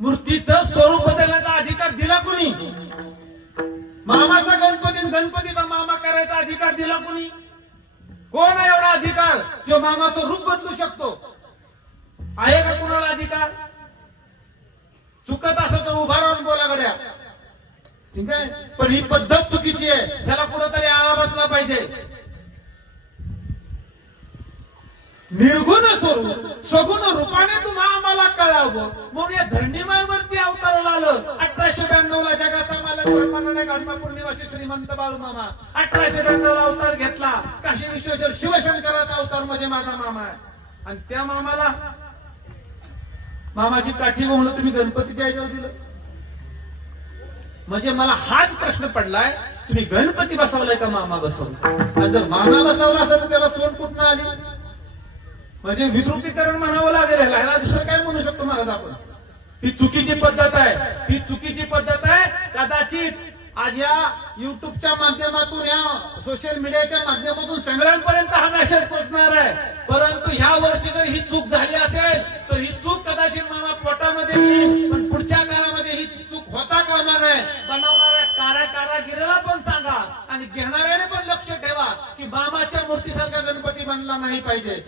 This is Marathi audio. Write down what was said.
मूर्तीचं स्वरूप बदलण्याचा अधिकार दिला कोणी? मामाचा गणपती गणपतीचा मामा करायचा अधिकार दिला कुणी? कोण आहे एवढा अधिकार? जो मामाचं रूप बदलू शकतो. आहे का कुणाला अधिकार? चुकत असं तर उभा राहून बोला गड्या. ठीक आहे? पण ही पद्धत चुकीची आहे. त्याला कुठंतरी आळा बसला पाहिजे. निर्गुण स्वरूप सगुण रूपाने तुम्हा आम्हाला कळावं म्हणून या धरणीमाईवरती अवतरण आलं. अठराशे ब्याण्णव ला जगाचा मालक परमानंद गाजमापूर निवासी श्रीमंत बाळूमामा. अठराशे ब्याण्णव ला अवतार घेतला. काशी विश्वेश्वर शिवशंकराचा अवतार म्हणजे माझा मामा आहे. आणि त्या मामाला मामाची काठी म्हणून तुम्ही गणपतीच्या याच्यावर दिलं. म्हणजे मला हाच प्रश्न पडलाय तुम्ही गणपती बसवलाय का मामा बसवला? जर मामा बसवला असेल तर त्याला सोन कुठनं आली? म्हणजे विद्रुपीकरण म्हणावं लागेल ह्याला दुसरं काय म्हणू शकतो? ही चुकीची पद्धत आहे. ही चुकीची पद्धत आहे. कदाचित आज या युट्यूबच्या माध्यमातून या सोशल मीडियाच्या माध्यमातून सगळ्यांपर्यंत हा मेसेज पोहोचणार आहे. परंतु ह्या वर्षी जर ही चूक झाली असेल तर ही चूक कदाचित मला पोटामध्ये पण पुढच्या काळामध्ये ही चूक होता कामा नये. बनवणाऱ्या कारा कारागिरीला पण सांगा आणि घेणाऱ्याने पण लक्ष ठेवा की मामाच्या मूर्तीसारखा गणपती बनला नाही पाहिजे.